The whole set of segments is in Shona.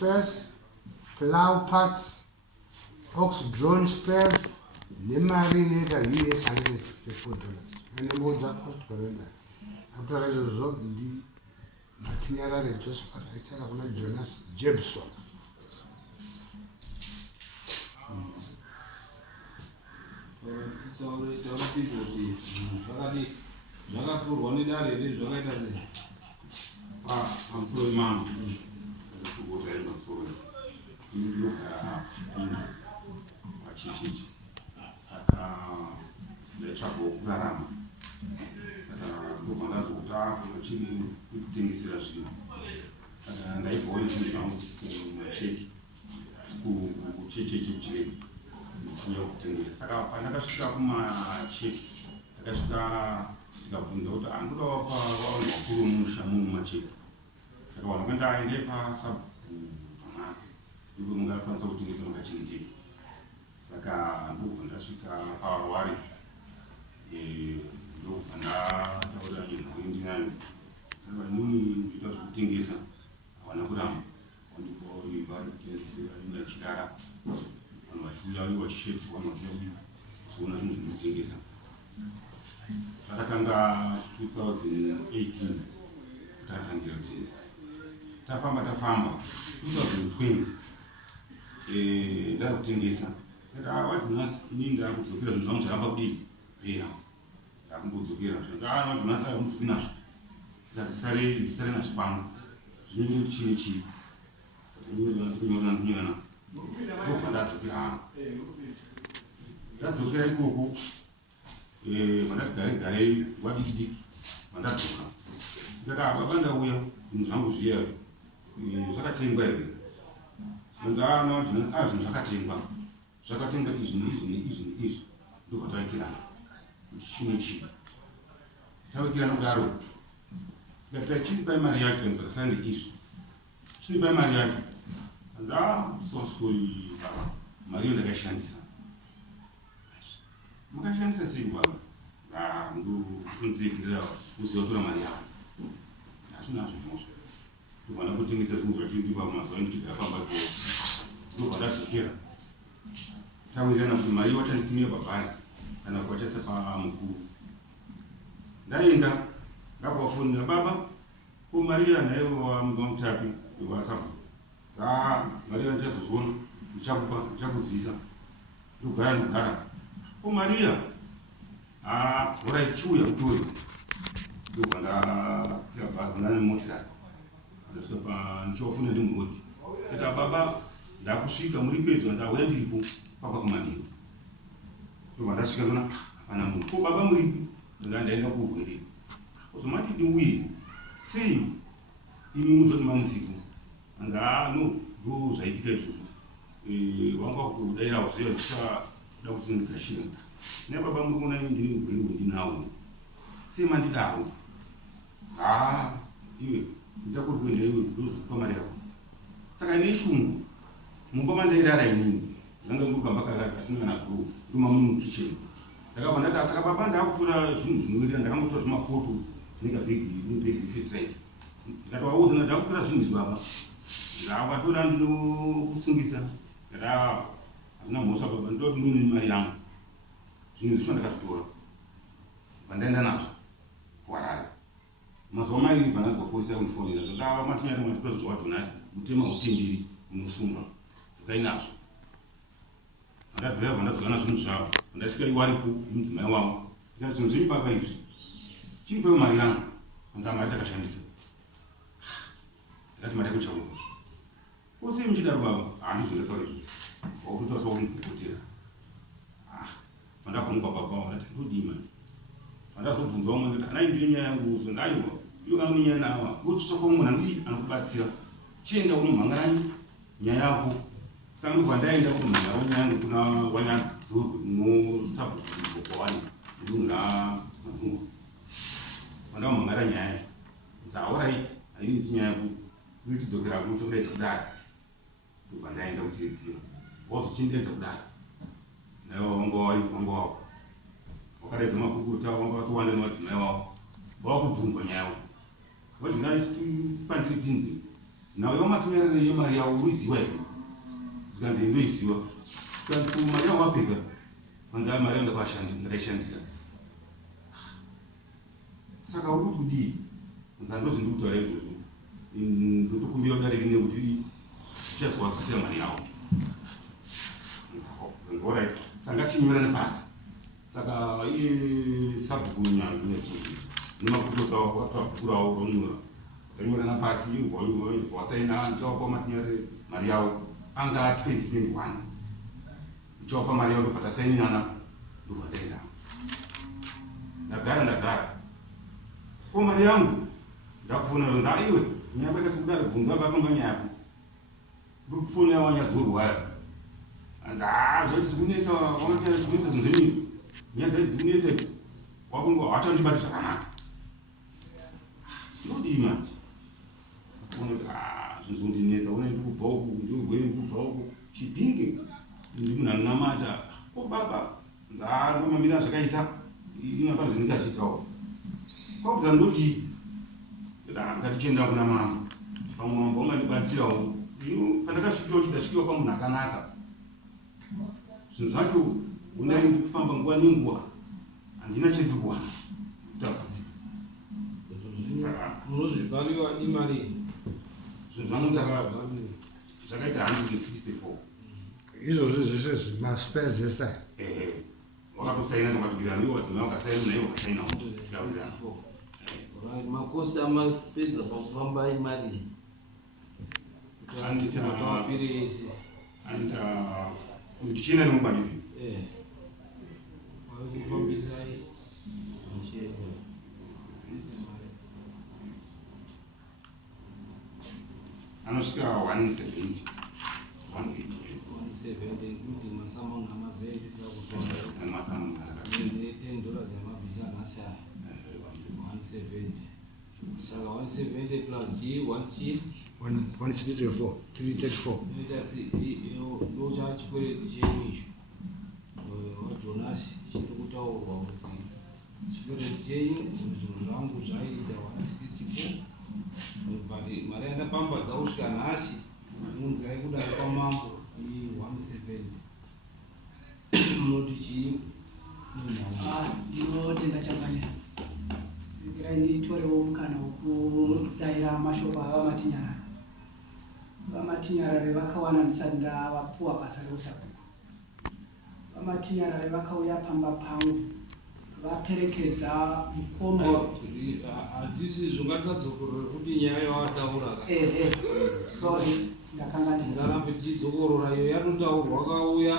spares, plow parts, ox drawn spares, neMhari ineka US $164. And neMhosva cost per vendor. After I resolved the material just for I said I'm going to Jonas Jebson. I'm sorry, ma'am. To go to I'm sorry. You look at Chichi. Saka, the chapel, Garama. Saka, Gomana Zuta, Chili, things seriously. Saka, and I always found my check. Who Chichi. Saka, another shop my check. Ndikabvunza kuti andoda wapa wakurumusha mumacheck saka vanhu vakaenda aende paSabhuku ndipo mungakwanisa kutengesa makachengeteka saka ndobva ndasvika paRwari ndobva ndataura nenhau ndinani inini ndinoita zvekutengesa havana kuramba vandipoiva kutengesera indachirara vanhu vachiuya vachisheti vanhu vachiuya kuzoona zvinhu zvinotengesa takatanga 2018 takatangira kutengesa tafamba 2020 ndari kutengesa wadunasi inini ndari kudzokera zvinhu zvangu zvaramba kudii pera ndakungodzokera wadunasi amudzokwi nazvo ndisare nazvo pano zvinenge chine chii ndinyorana ndobva ndadzokera ndadzokera ikoko mandagare wadikidiki mandadzoka ndakababa ndauya zvinhu zvangu zviya zvakatengwa here sanzana zvinhu zvakatengwa izvi ndobva tavekirana chine chii tavekirana kudaro tikati chinipai mari yacho zvakasara ndeizvi chinipai mari yacho anza sosoi baba mari yo ndakaishandisa mukashandisa sei baba ndondirekerera kuziva kutora mari yako hazvinazvo zvinozvo ndobva kutengesa zvinhu zvachitipa mazuva ndichigara pamba ndobva ndadzokera tawirirana kuti mari wachanditumira pabhazi kana kuwachasa pamukuru ndaenda ndakafonera baba ko mari yanhaiwa mutapi wewaSabhuku mari yandichazozviona ndichakupa ndichakuzivisa ndogara ko Maria ora ichiuya kutore ndobva ndakabva nemotikari ndasvika ndichofuna ndimugoti kuti baba ndakusvika muri pedyo ndauya ndiripo papa kumanheru ndobva ndasvika ndona hapana munhu ko baba muripi ndaenda kuurwere uzomati ndiuye sei imi muzoti mamuzipo anza no ndo zvaitika izvozvo wanga kudairawo zviya zvichada kuti ndikashira nebaba muri kuona ndiri mugweri wendinawo sei mandidaro iwe ndakuri kuenda iwe ndozokupa mari yako saka ine shungu mumba mandairara inini ndanga ngurukamba kakati asina kana guru nduma muri mukicheni ndakabva ndati saka baba ndakutora zvinhu zvinowerera ndakangotora zvimapoto negabhegi fertilizer ndikati waudza ndakutora zvinhu izvi baba ndakatora ndinokusungisa ndati hazvina mhosva baba ndoti muine mari yangu zvinhu zvisho ndakazvitora vandaenda nazvo kuHarare mazuva mairi bva ndazwa polisi yakundifonera zvati matinyari matitora zvinhu zvawadhonasi mutema utenderi unosunga dzokai nazvo vandadhiraivha ndadzoka nazvo zvinhu zvavo vandasvika iwaripo mudzimai wavo ndikati zvinhu zviri baba izvi chinipewo mari yangu anza mari takashandisa ndikati mari yako chauka kosei muchidaro baba handizvondataura izvi wakutotaura saunokotera vandabvamuka baba vandati ndodima vandazobvunza vamwe ndati anai ndiri nyaya yangu zvondaiwa iyo kana unenyaya nawa wotsvaka munhu anokubatsira chienda unomhangarani nyaya yako saka ndobva ndaenda kumhangara nyaya yangu kuna wanyadzurwe muSabhuku kwawani ndinga madhungu vandamhangarira nyaya yacho nzaorit hainitsi nyaya yako inotidzokera kutokudaidza kudaro ndobva ndaenda kuchiedzira wazochindiedza kudaro naiwo wanga wako wakaredza makukuta wanga watowanda nevadzimai wavo vava kubvunzwa nyaya yavo what nice to pandiri tinzi nawe wamatunyarire yemari yawo uiziwa here zikanzi ndoiziwa zikanzi kumari yawo wapika kwanza mari yawo ndakaishandisa saka uri kuti kudii nzando zvindikutaura izvozvo ndotokumbira kudare rine kuti tichazowadzisira mari yawo alright saka chinyora nepasi saka iye sabhuku nyangnetsuki nemakutoka watapukurawo konyora tanyora napasi wasaina ndichawapa matinyore mari yawo anga 2021 ndichawapa mari yawo ndobva tasainirana ndobva taenda ndagara ko mari yangu ndakufuna nza iwe nyabeka sikudare bvunza akatonga nyapo ndikufuna wanyadzorwa anza zvoti zikunetsa wakaita zikunetsa zvinzvimini nyadza zikunetsa wakunga wachondibati zvakanaka ndodii manje unoti zvinzondinetsa una ndikubva uku ndiurwei ndikubva uku chipinge ndi munhu anonamata ko baba ndomamira zvakaita inapano zvindingazviitawo kwakuza ndodii ngatichienda kuna mambo pamwe mambo wangandibatsirawo pandakasvikiwa chidasvikiwa pamunhu akanaka zvinhu zvacho unai ndikufamba nguva nenguva handina chendikuwana kutakuziva munozvivhariwa imari zvinhu zvanonzaka zvakaita 164 izvozvi zvese maspes esa wakatosaina ndokatokira niwe wadzimai wakasaina naiwe wakasainawo makosi amapedza pakufamba imari anditawapiri ese ndichienda nemubandiri kufambisai anosvika 170 kuti masamu namazoendesa kutonda masamu $10 yamabhiza anasi aya 170 saka 170 plus G 1C 164 334 ndocha chikwereti chenyu icho wajonasi chiri kutaurwa kuti chikwereti chenyu zvinhu zvangu zvaiita 164 but mari yandapambadza kusvika nhasi unzi aikudari kwamambo i 170 munoti chii ndinotenda chakanisa irai nditorewo mukana wokudayira mashoko avamatinyarare vakawana ndisati ndavapuwa basa reusabhuku vamatinyarare vakauya pamba pangu vaperekedza mukoma handisi zvingatsadzokorora kuti nyaya yawataura sorry ndakangarambe tichidzokorora iyo yanotaurwa akauya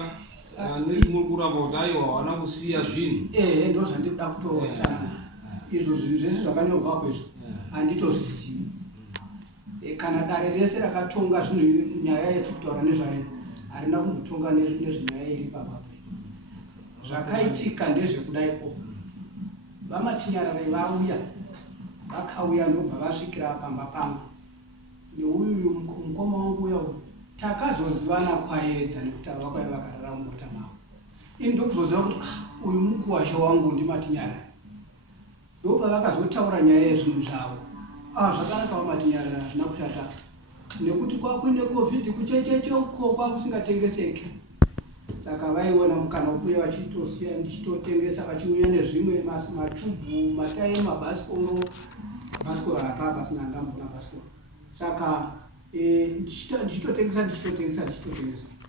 nesimuri kuramba kuti aiwa hawana kusiya zvinhu ndo zvandikuda kutota izvo zvinhu zvese zvakanyorwa kwezvo handitozvizivi kana dare rese rakatonga zvinhu nyaya yetiri kutaura nezvayo harina kumbotonga nezvenyaya iri papapo zvakaitika ndezvekudaiko vamatinyarare vauya vakauya ndobva vasvikira pamba pangu neuyu mukoma wangu uya takazozivana kwaedza nekuti avakwai vakarara mumota mavo ini ndokuzoziva kuti uyu mukuwasha wangu ndimatinyarare ndobva vakazotaura nyaya yezvinhu zvavo zvakanaka vamatinyarare hazvina kushata nekuti kwakuine covid kuchecheche uko kwakusingatengeseki saka vaiona mukana wekuuya vachitosiya ndichitotengesa vachiuya nezvimwe matubhu matai mabhasikoro apa pasina ndambona bhasikoro saka ndichitotengesa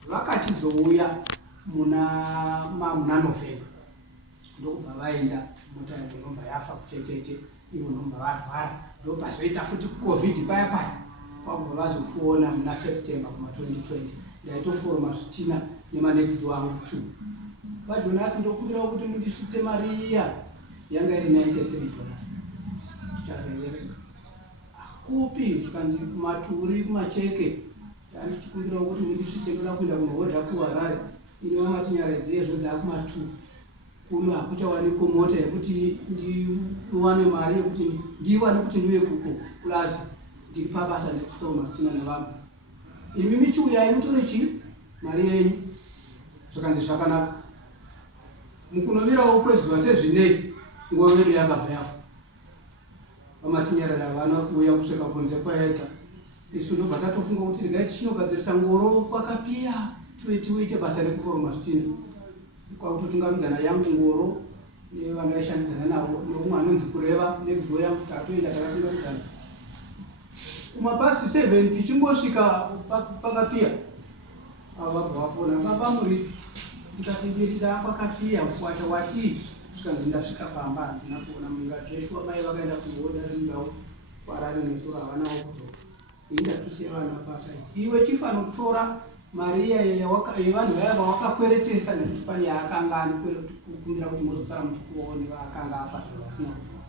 vakachizouya muna November ndokubva vaenda mota inobva yafa kuchecheche ivo nobva varwara ndopazoita futi covid paya paya kwakubva vazofuona muna September kuma 2020 ndaitoforoma zvitina nemanekiti wangu 2 vajonasi ndokumbirawo kuti mundisvitse mari iya yanga iri $93 tichazoereka kupi zvikanzi maturi kumacheke ndichikumbirawo kuti mundisvitse ndoda kuenda kunohodha kuharare ine vamatinyarare izvo dzakuma 2 kuno hakuchawaniko mota yekuti ndiwane mari yekuti ndiwane kuti ndive kuko plus ndiri pabasa ndikuforoma zvitina nevanhu imi michiuyai mutore chii mari yenyu zvakanzi zvakanaka mukunovirawo kwezuva sezvinei nguva yedu yakabva yafa vamatinyarara havana kuuya kusvika kunze kwaedza isu ndobva tatofunga kuti regai tichinogadzirisa ngoro kwakapiya tiite basa rekuforoma zvitina kwakutotungamidza yangu ngoro nevana vaishandidzana navo neumwe anonzi kureva nevizo yangu tatoenda takatungamidzana kumapasi 7 tichingosvika pakapiya avo vabva vafona vapamuri tikapindirira kwakapiya kwacha wati zvikanzi ndasvika pamba handina kuona munga zveshu amai vakaenda kuoda rinzavo kwarari nesoro havanawo kuto indatusiya vana pasa iwe chifanotora mariya yevanhu vaya vawakakweretesa nekuti pane yaakanga kukumbira kuti mozosara muchikuone vaakanga apatara vasina kutoa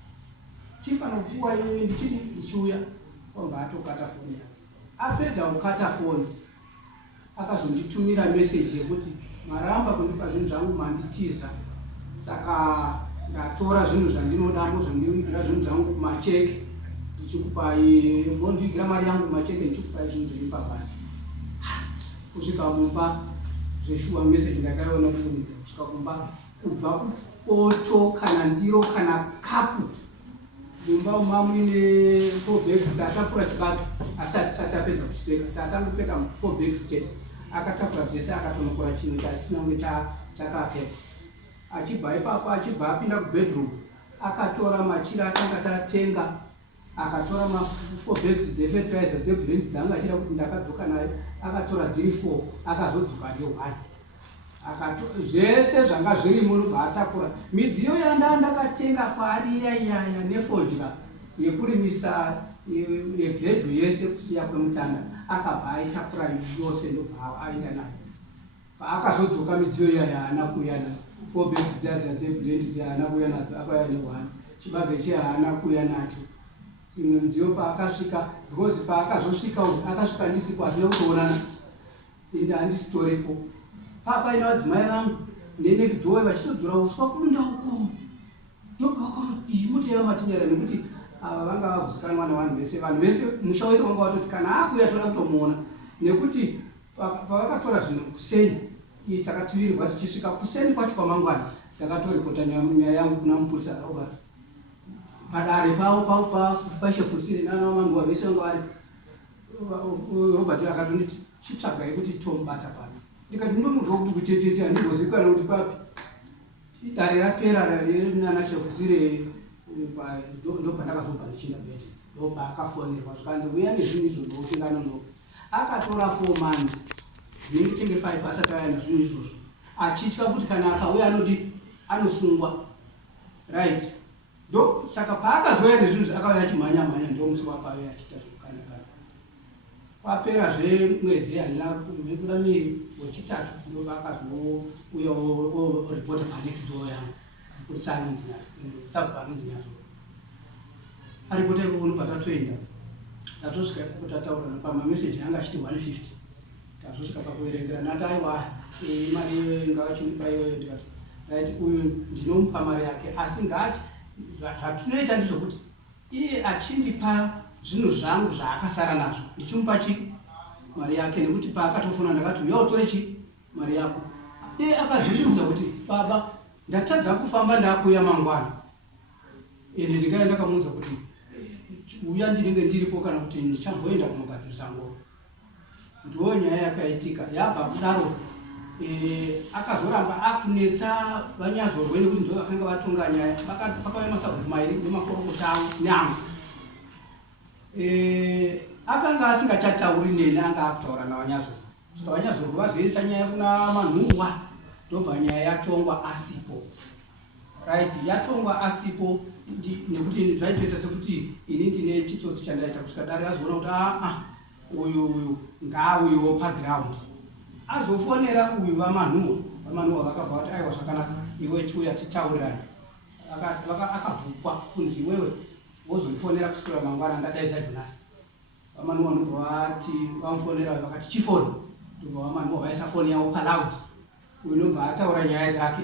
chifanopuwa iyoyo ndichiti ndichiuya kwamba atokata foni yake apedza kukata foni akazonditumira meseji yekuti maramba kundipa zvinhu zvangu manditiza saka ndatora zvinhu zvandinoda mbozondivigira zvinhu zvangu kumacheke ndichikupai mbondivigira mari yangu kumacheke ndichikupai zvinhu zviri pabasi kusvika mumba zveshuwa meseji ndakaiona kuunidza kusvika kumba kubva kupoto kana ndiro kana kapu mumba uma muine 4 bags tatapura chibage asati tapedza kuchipeka tatangopeka 4 bags chete akatapura zvese akatonokora chimwe chachisina kunge chakapeka achibva ipapo achibva apinda kubedroom akatora machira atanga tatenga akatora 4 bags dzefertilizer dzeblend dzanga achida kuti ndakadzoka nayo akatora dziri 4 akazodzoka ndiyo 1 zvese zvanga zviri munobva atakura midziyo ndakatenga pari iyaya nefodya yekurimisa yegredho yese kusiya kwemutanda akabva aitakura yose ndobva aenda nayo paakazodzoka midziyo iyaya haana kuuya nayo 4 bags dziya dzeblend haana kuuya nadzo akauya ne1 chibage chehaana kuuya nacho imwe midziyo paakasvika because paakazosvika akasvika ndisipo hazina kutoonana ende handisitoripo papa ina vadzimai vangu nenext door vachitodzora uswa kurunda uko ndobvakaona iyi moteva matinyara nekuti ava vanga vaguzikanwa navanhu vese vanhu vese musha wese wanga watoti kana akuya toda kutomuona nekuti pavakatora zvinhu kuseni iyi takatuvirirwa tichisvika kuseni kwacho kwamangwana takatoripota nyaya yangu kuna mupurisa robert padare pavo pashefusire nanamanhuwa vese vanga vari robert akatonditi chitsvagai kuti tomubata pano ndikati ndomunzwa kuti kuchecheche handizozikana kuti papi dare rapera nana shefusire ndopandakazobva ndichinda beti ndobva akafonerwa zvikanzi uya nezvinhu izvo zvousingana no akatora 4 months zvinenge tenge 5 asati aya nazvinhu izvozvo achitya kuti kana akauya anodi anosungwa right ndo saka paakazoya nezvinhu zvakauya achimhanya ndomusi wakauya achiita zvokukanakana kwapera zvemwedzi handina kuda miri wechitatu ndovakazouya oripota panext door yangu sabhuku aripota ikono patatoenda tatosvika ipapo tataurana pamameseji anga achiti 150 tazosvika pakuverengera nati aiwa mari ngavachindipa iyoyo ndikati right uyu ndinomupa mari yake asi zvatinoita ndizvokuti iye achindipa zvinhu zvangu zvaakasara nazvo ndichimupa chiki mari yake nekuti paakatofona ndakati uya utore chiki mari yako iye akazviudza kuti baba ndatadza kufamba ndakuya mangwana ende ndikaya ndakamuudza kuti uya ndinenge ndiripo kana kuti ndichamboenda kunogadzirisa ngoro ndo nyaya yakaitika yabva kudaro akazoramba akunetsa vanyazorwe nekuti ndo vakanga vatonga nyaya pakauya masabhuku mairi nemakorokota avo neangu akanga asingachatauri nene anga akutaura navanyazorwe saka vanyazorwe vazoisa nyaya kuna manhuwa ndobva nyaya yatongwa asipo right yatongwa asipo nekuti zvaitoita sekuti ini ndine chitsotsi chandaita kusvika dare azoona kuti uyu ngaauyiwo paground azofonera uyu vamanhuwa vakabva kuti aiwa zvakanaka iwe chiuya titaurirani akabvukwa kunzi iwewe wozoifonera kusvikira mangwana ndadaidza jonasi vamanhuwa ndobva vati vamufonera vakati chifoni ndobva vamanhuwa vaisa foni yavo palaudi uyu ndobva ataura nyaya dzake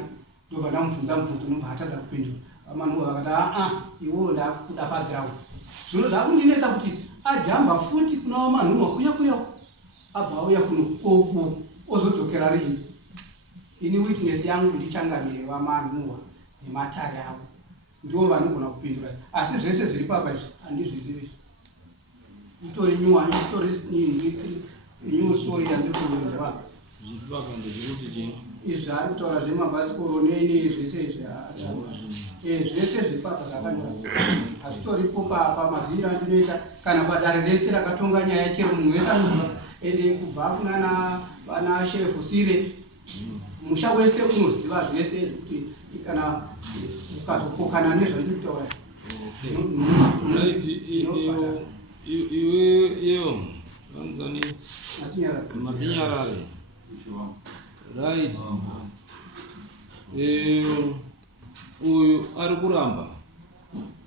ndobva ndamubvunza mubvunzo ndobva atadza kupindura vamanhuwa vakati iwewo ndakuda paground zvino zvakundinetsa kuti ajamba futi kuna vamanhuwa kuya abva auya kuno ozodzokera rini ini witness yangu ndichangamire vamanhuwa nematare avo ndo vanogona kupindura asi zvese zviri papa izvi handizvizivi itori nyuwa itori new story yandikuenza zvipaka ndezvekuti chii izvi ari kutaura zvemabhasikoro neni zvese izvi zvese zvipaka zvakanaka hazvitoripo pamaziviro andinoita kana padare rese rakatonga nyaya chero munhu wese anobva ende kubva kuna shefu sire musha wese unoziva zvese kuti kana ukazokokana nezvandiri kutaura iweyo anzani matinyarare right uyu ari kuramba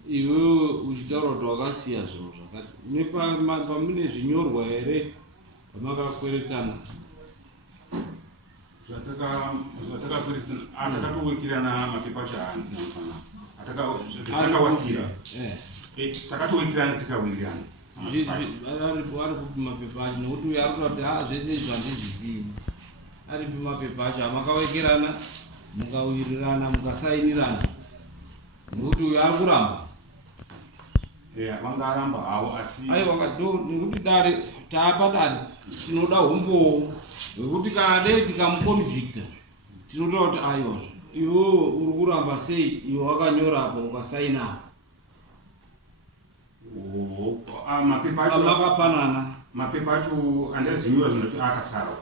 iwewe uchitaura kuti wakasiya zvinhu zvakati pamune zvinyorwa here pamakakweretana atakatowekirana mapepa atakawasira takatowekirana tikawirirana ari kupi mapepa acho nekuti uyo ari kuta kuti zvese izvi handizvizivi aripi mapepa acho amakawekerana mukawirirana mukasainirana nekuti uyo ari kuramba vanga aramba havo asi aiwa nekuti dare taapa dare tinoda umbowo wekuti kana dei tikamuconvicta tinoda kuti aiwa iwewo uri kuramba sei iwe wakanyora apa ukasaina makapanana mapepa acho andazinyora zvinoti akasara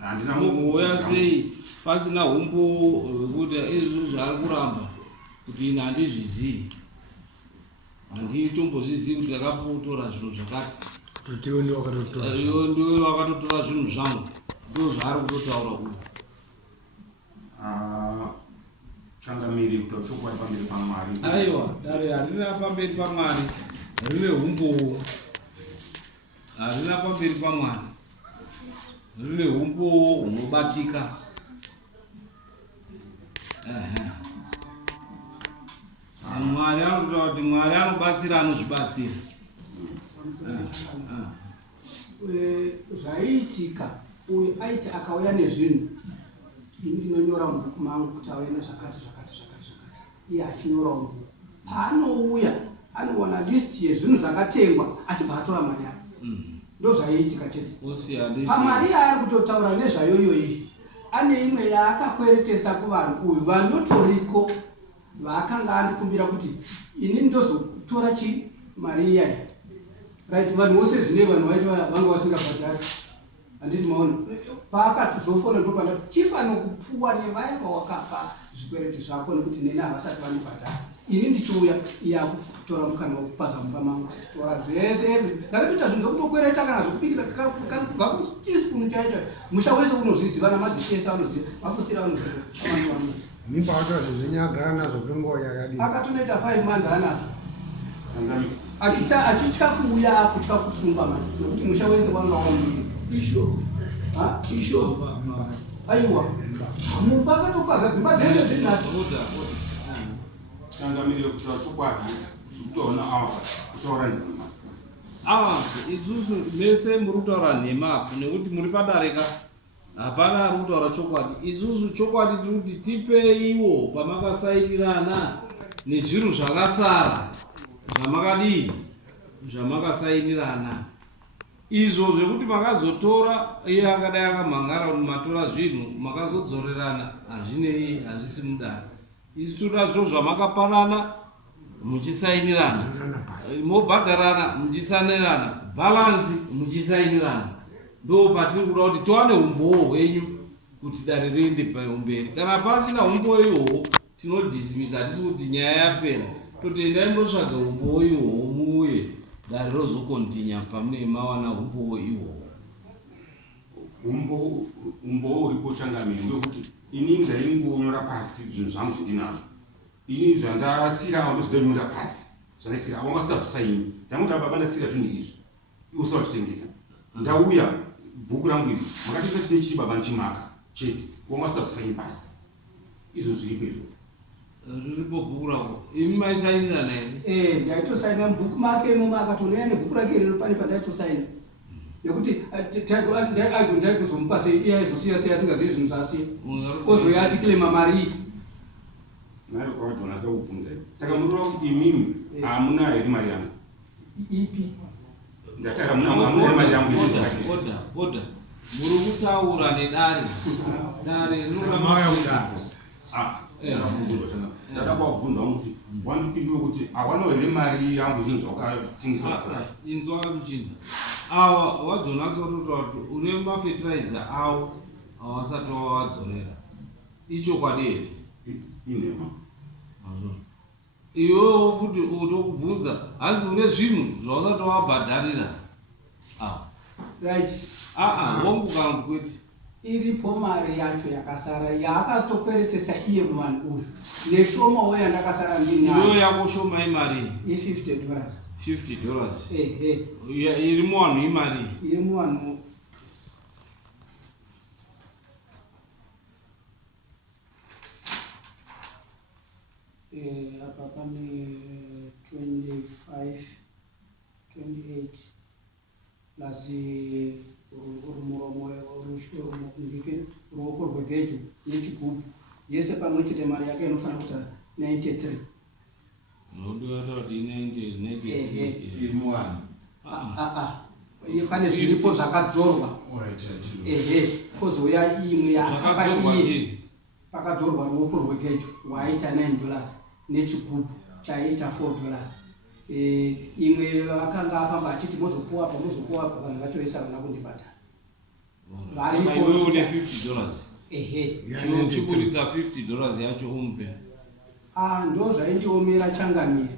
handina mugoya sei pasina umbo wekuti izvi zvari kuramba kuti ine handizvizivi handitombozvizivi kuti ndakapotora zvinhu zvakati iwe ndiwe wakatotora zvinhu zvangu ndo zvaari kutotaura uyu changamiri kuti chokwadi pamberi pamwari aiwa dare harina pamberi pamwari rine umbowo harina pamberi pamwari rine umbowo hunobatika mwari anotaura kuti mwari anobatsira anozvibatsira zvaiitika uyu aiti akauya nezvinhu ini ndinonyora mubhuku mangu kuti auya nezvakati iye achinyora mubhuku paanouya anowana listi yezvinhu zvakatengwa achibva atora mari yake ndo zvaiitika chete pamari yaari kutotaura nezvayo iyoyi ane imwe yaakakweretesa kuvanhu uyu vanotoriko vaakanga andikumbira kuti ini ndozotora chi mari iyayi right vanhu vose zvine vanhu vacho vanga vasingabhadhari handiti maona paakatizofona ndopanda chifano kupuwa nevaya vawakapa zvikwereti zvako nekuti neni havasati vanobhadhara ini ndichiuya iya kutora mukana wekupaza mumba mangu tora zvese ndakatoita zvinhu zvokutokwereta kana zvokubikisa kubva kuchispunu chaicho musha wese unozviziva namadzishese anoziva mafusira anoziva avanhu vanoziva mimba watora zvezvenyagara nazvo kwenguva yakadii akatonoita 5 months anazvo achitya kuuya akutya kusunga mani nekuti musha wese wanga wamiri isho aiwa mumba akatopaza dzimba dzese dzinacho changamiri kutaura chokwadi zvikutoona kutaura nhema isusu mese muri kutaura nhema apo nekuti muri padareka hapana ari kutaura chokwadi isusu chokwadi tiri kuti tipeiwo pamakasairirana nezvinhu zvakasara zvamakadii zvamakasainirana izvo zvekuti makazotora iye akadai akamhangara kuti matora zvinhu makazodzorerana hazvinei hazvisi mudare isu toda zviro zvamakapanana muchisainirana mobhadharana muchisainirana bhalansi muchisainirana ndo patiri kuda kuti tiwane umbowo hwenyu kuti dare riende paumberi kana pasina umbowo ihwohwo tinodhisimisa hatisi kuti nyaya yapera toti endai mbotsvaga umbowo ihwohwo muuye dare rozokontinya pamune mawana umbowo ihwohwo umbowo uripo changamiri ndokuti ini ndaingonyora pasi zvinhu zvangu zvindinazvo ini zvandasira andozvidanyora pasi zvandasira wangasikazosaini ndamuti ababa ndasira zvinhu izvi usava chitengesa ndauya bhuku rangu iri makatengesa chine chiri baba nchimaka chete wangasikazosaini pasi izvo zviripo izvo riripo bhuku rako imi maisainirana here ndaitosaina mubhuku make imomo akatonaya nebhuku rake riro pane pandaitosaina nekuti ndaikuzomupa sei iye aizosiya sei asingazivi zvinhu zvasiya ozoya atikilema mari mari kwavadzona asika kubvunza saka murova kuti imimi hamuna here mari yangu ipi ndatara muna mari yangu Boda. Muri kutaura nedare. Dare Maya mudare. Ndakabvunza kuti wandipindure kuti awana here mari yangu zvinhu zvakatingisa inzwa mchinda awa wadzonatsorota kuti une mafetirizer awo awasati wawadzorera icho kwadere inema iwewo futi utokubvunza hanzi une zvinhu zvawasati wabhadharira right wongukangu kweti iripo mari yacho yakasara yaakatokweretesa iye muvanhu uyu neshomawo yandakasara ndinayo yakoshoma imari $50 $50 ehe iri muvanhu imari iri muvanhu apa pane 25 28 plus ruoko rwegejo nechigubhu yese pamwe chete mari yake inofanira kuita 93 pane zviripo zvakadzorwa kozouya imwe yakapaiye pakadzorwa ruoko rwegejo waaita $9 nechigubhu chaiita $4 imwe vakanga afamba achiti mozokuwa apa vanhu vachoisa vana kundibhadhara varipoune $50 chikuridza $50 yacho umupe ndo zvaindiomera changamiri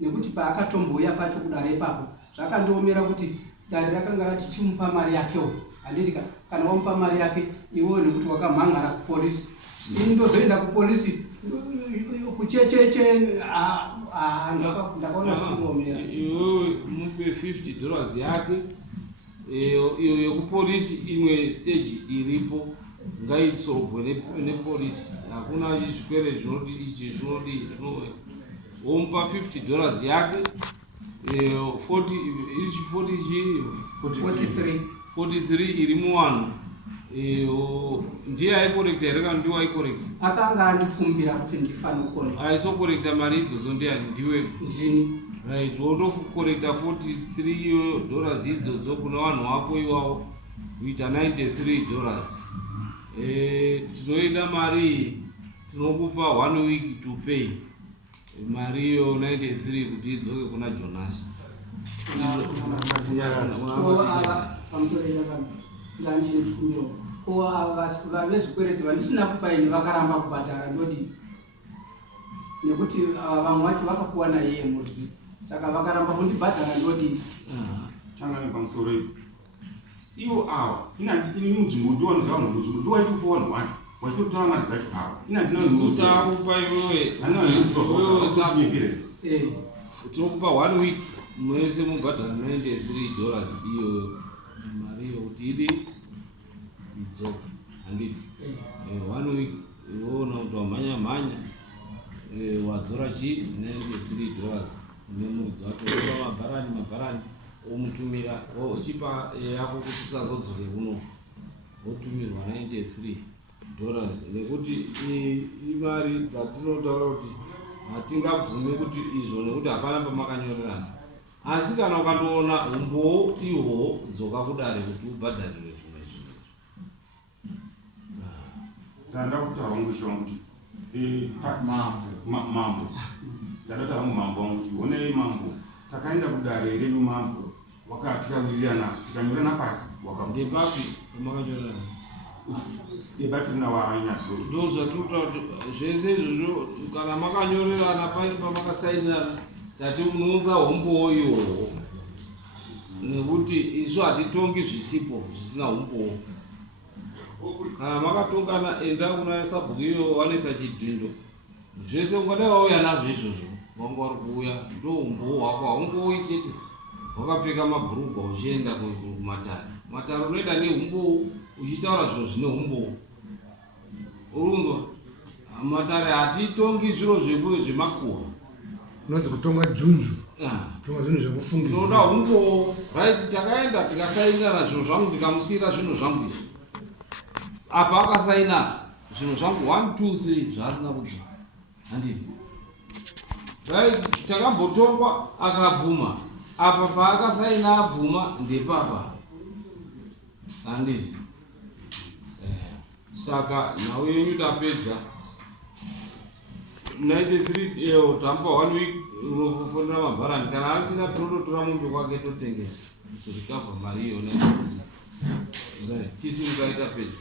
nekuti paakatomboya pacho kudare ipapo zvakandiomera kuti dare rakanga rati chimupa mari yakewo handiti kana wamupa mari yake iwewo nekuti wakamhangara kupolisi ini ndozoenda kupolisi kuchecheche ndakaona zvindiomera iwewe mupe $50 yake iyo yekupolisi imwe stage iripo ngaitsolvwe nepolisi hakuna zvikwere zvinoti ichi zvinodi womupa $50 yake 43 iri muvanhu ndiye aikorekta here kana ndiwe aikorekta akanga andikumbira kuti ndifane kukorekta aisokorekta mari idzodzo ndiani ndiwe ndini right wotokorekta $43 idzodzo kuna vanhu vako iwavo kuita $93 tinoida mari tinokupa 1 week to pay mari iyo 93 kuti idzoke kuna Jonas ko vezvikwereti vandisina kupaini vakaramba kubhadhara ndodi nekuti vamwe vacho vakakuwana yeye murwi saka vakaramba kundibhadhara ndodi changani pamusoro iwo awa ini munzvimbo ndiwanoziva vanhu munzvimbo ndiwaitupa vanhu vacho vachitotora mari dzacho awa inandinoutakupa iwewe sabukire tinokupa 1 week mwese mubhadhara $93 iyo mari iyo kuti idi idzoka handiti 1 week iwoona kuti wamhanya wadzora chii $93 nemuridzi wacho opa mabharani omutumira ochipa yako kuti usazodzore uno wotumirwa $93 nekuti imari dzatinotaura kuti hatingabvume kuti izvo nekuti hapana pamakanyorerana asi kana ukandoona umbowo ihwo dzoka kudare kuti ubhadharire zvimwe zvinhu tanda kutaura mwisho wangu kuti mambo ndakataura mumambo wangu kuti honei mambo takaenda kudare renyu mambo tikawirirana tikanyorana pasi ndepapi pamakanyorerana debatirina wanyadzoro ndo zvatinotaura kuti zvese izvozvo kana makanyorerana paini pamakasainirana tati unounza umbowo ihwohwo nekuti isu hatitongi zvisipo zvisina umbowo kana makatongana enda kuna Sabhuku iyo wanoisa chidhindo zvese ungadai wauya nazvo izvozvo wanga wari kuuya ndo umbowo hwako haungouyi chete wakapfeka mabhurugwa uchienda kumatare unoenda neumbowo uchitaura zviro zvine umbowo urunzwa matare hatitongi zviro zvemakuhwa unonzi kutonga junju tonga zvinhu zvekufungisa tinoda umbowo right takaenda tikasainirana zvinhu zvangu ndikamusiyira zvinhu zvangu izvi apa akasainana zvinhu zvangu 1 2 3 zvaasina kudzva handiti right takambotongwa akabvuma apa paakasaina abvuma ndepapa handii. Saka nhau yenyu tapedza 93 tamba 1 week unofundira mabharani. Kana asina tototora mombe kwake totengesa kurikavha mari iyona chisi mukaita pedza.